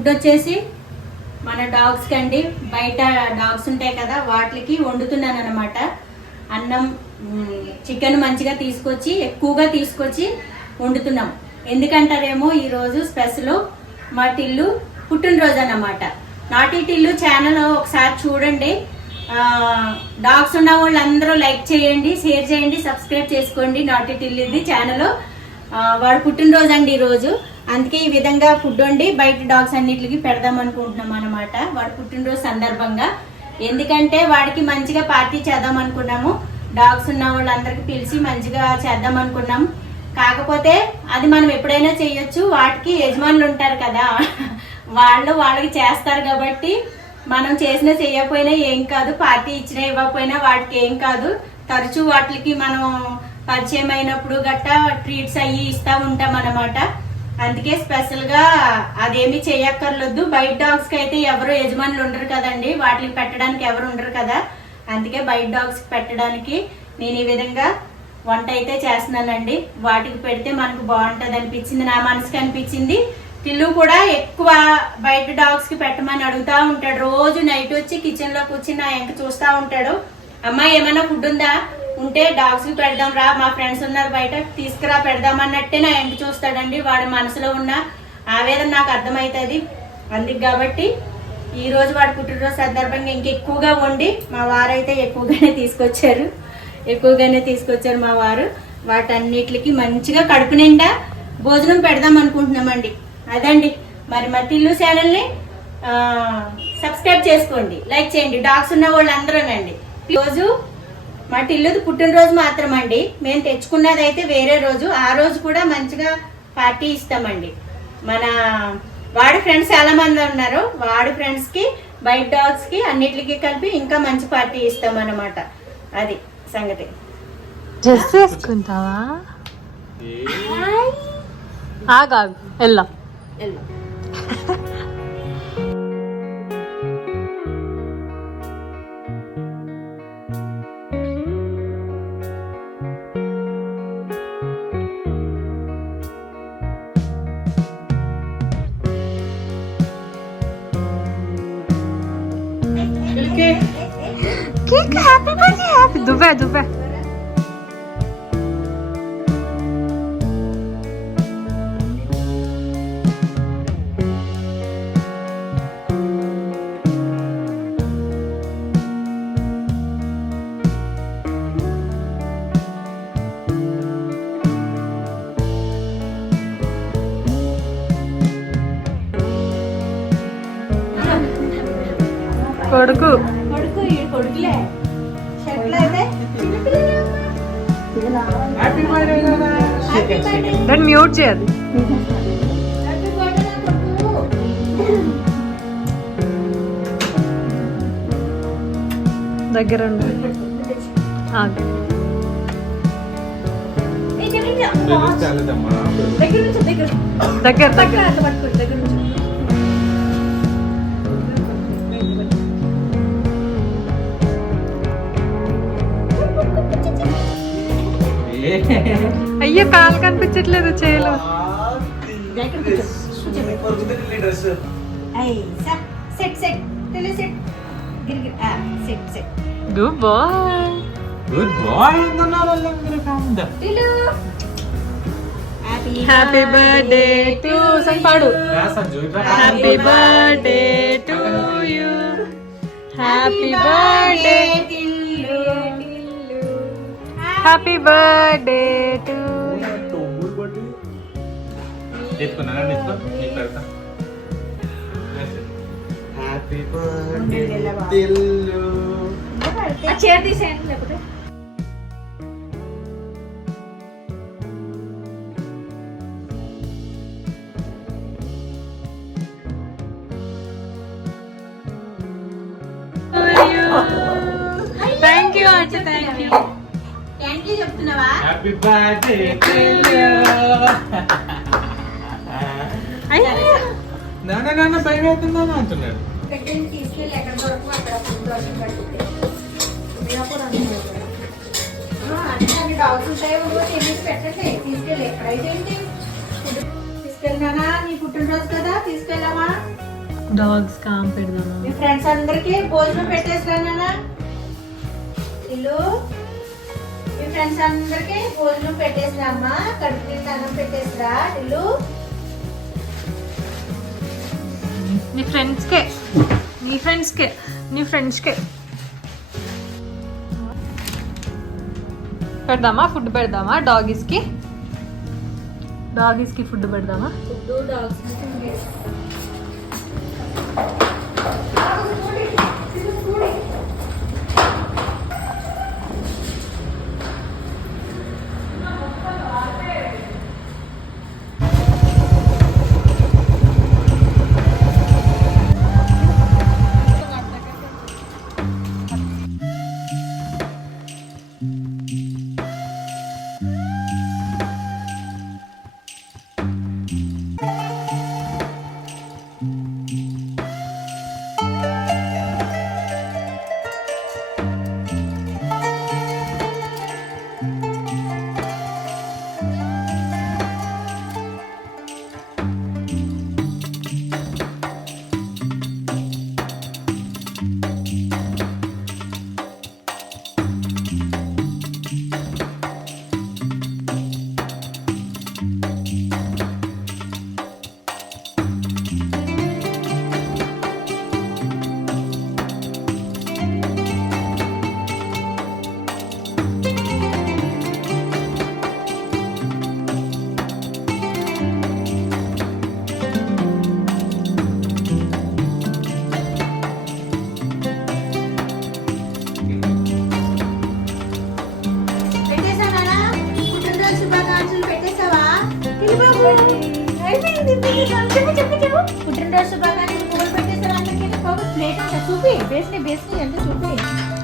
Food వచ్చేసి మన డాగ్స్కి అండి బయట డాగ్స్ ఉంటాయి కదా వాటికి వండుతున్నాను అనమాట అన్నం చికెన్ మంచిగా తీసుకొచ్చి ఎక్కువగా తీసుకొచ్చి వండుతున్నాం. ఎందుకంటారేమో ఈరోజు స్పెషల్ మా టిల్లు పుట్టినరోజు అన్నమాట. నాటి టిల్లు ఛానల్ ఒకసారి చూడండి. డాగ్స్ ఉన్న వాళ్ళందరూ లైక్ చేయండి షేర్ చేయండి సబ్స్క్రైబ్ చేసుకోండి నాటి టిల్లుది ఛానల్. వాడు పుట్టినరోజు అండి ఈరోజు. అందుకే ఈ విధంగా ఫుడ్ వండి బయట డాగ్స్ అన్నిటికి పెడదాం అనుకుంటున్నాం అనమాట వాడు పుట్టినరోజు సందర్భంగా. ఎందుకంటే వాడికి మంచిగా పార్టీ చేద్దాం అనుకున్నాము. డాగ్స్ ఉన్న వాళ్ళందరికీ పిలిచి మంచిగా చేద్దాం అనుకున్నాం. కాకపోతే అది మనం ఎప్పుడైనా చేయొచ్చు. వాటికి యజమానులు ఉంటారు కదా. వాళ్ళు వాళ్ళకి చేస్తారు కాబట్టి మనం చేసినా చేయకపోయినా ఏం కాదు. పార్టీ ఇచ్చినా ఇవ్వకపోయినా వాటికి ఏం కాదు. తరచూ వాటికి మనం పరిచయం అయినప్పుడు గట్టా ట్రీట్స్ అయ్యి ఇస్తూ ఉంటాం అన్నమాట. అందుకే స్పెషల్గా అదేమి చేయక్కర్లేదు బయట డాగ్స్కి అయితే ఎవరు యజమానులు ఉండరు కదండి. వాటిని పెట్టడానికి ఎవరు ఉండరు కదా. అందుకే బయట డాగ్స్ పెట్టడానికి నేను ఈ విధంగా వంట అయితే చేస్తున్నానండి. వాటికి పెడితే మనకు బాగుంటుంది అనిపించింది. నా మనసుకి అనిపించింది. పిల్లు కూడా ఎక్కువ బయట డాగ్స్కి పెట్టమని అడుగుతూ ఉంటాడు. రోజు నైట్ వచ్చి కిచెన్లో కూర్చుని నా ఎంక చూస్తూ ఉంటాడు. అమ్మ ఏమైనా ఫుడ్ ఉందా? ఉంటే డాగ్స్ పెడదాం రా మా ఫ్రెండ్స్ ఉన్నారు బయట తీసుకురా పెడదాం అన్నట్టే నా ఎంక చూస్తాడండి వాడి మనసులో ఉన్న ఆవేదన నాకు అర్థమవుతుంది. అందుకు కాబట్టి ఈ రోజు వాడి పుట్టినరోజు సందర్భంగా ఇంకెక్కువగా వండి మా వారైతే ఎక్కువగానే తీసుకొచ్చారు. ఎక్కువగానే తీసుకొచ్చారు మా వారు. వాటన్నిటికి మంచిగా కడుపు నిండా భోజనం పెడదాం అనుకుంటున్నామండి. అదండి. మరి మా తిల్లు ఛానల్ని సబ్స్క్రైబ్ చేసుకోండి. లైక్ చేయండి. డాగ్స్ ఉన్న వాళ్ళందరూనండి రోజు మా టిల్లుది పుట్టినరోజు మాత్రమండి. మేము తెచ్చుకున్నది అయితే వేరే రోజు. ఆ రోజు కూడా మంచిగా పార్టీ ఇస్తామండి. మన వాడి ఫ్రెండ్స్ చాలా మంది ఉన్నారు. వాడి ఫ్రెండ్స్కి బయట డాగ్స్కి అన్నిటికి కలిపి ఇంకా మంచి పార్టీ ఇస్తాం అన్నమాట అది సంగతి. డ్రెస్ వేసుకుంటావా? కేక్ హ్యాపీ బర్త్డే హ్యాపీ దువ్వే దువ్వే కొడుకు కొడుకు ఈ దాన్ని మ్యూట్ చేయాలి. దగ్గర దగ్గర దగ్గర దగ్గర అయ్యో కాలు కనిపించట్లేదు చేయలు ఐ సా సెట్ సెట్ తెలు సెట్ గిరిగిరి ఆ set set goodbye goodbye అన్నారు వాళ్ళందరూ కాముందా తెలు happy happy birthday to సంపాడు Sanju happy birthday to you happy birthday happy birthday to happy birthday Tillu ఆ చైర్ తీసేయండి లేకపోతే? హ్యాపీ బర్త్డే తిల్లు నాన్న నాన్న భయం అవుతుందని అంటున్నాడు. దగ్గర నుంచి తీసుకెళ్ళి ఎక్కడ దొరకు అక్కడ ఫుడ్ దోశ కట్టితే అన్ని డాగ్స్ ఉంటాయి ఏమి పెట్టండి. తీసుకెళ్ళి ఎక్కడైతే ఏంటి? ఫుడ్ తీసుకెళ్ళినానా నీ పుట్టినరోజు కదా తీసుకెళ్ళామా? డాగ్స్ కామ్ పెడదామా? మీ ఫ్రెండ్స్ అందరికి భోజనం పెట్టేసిరా నాన్న. ఇల్లు? ఫ్రెండ్స్ అందరికి భోజనం పెట్టేసిరా అమ్మా కడుపు నిండా అన్నం పెట్టేసిరా? ఇల్లు నీ ఫ్రెండ్స్కే. నీ ఫ్రెండ్స్కే. నీ ఫ్రెండ్స్కే. పెడదామా? ఫుడ్ పెడదామా? డాగీస్కి? డాగీస్కి ఫుడ్ పెడదామా? ఫుడ్ డాగ్స్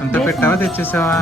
అంతా పెట్టావా? తెచ్చేసావా?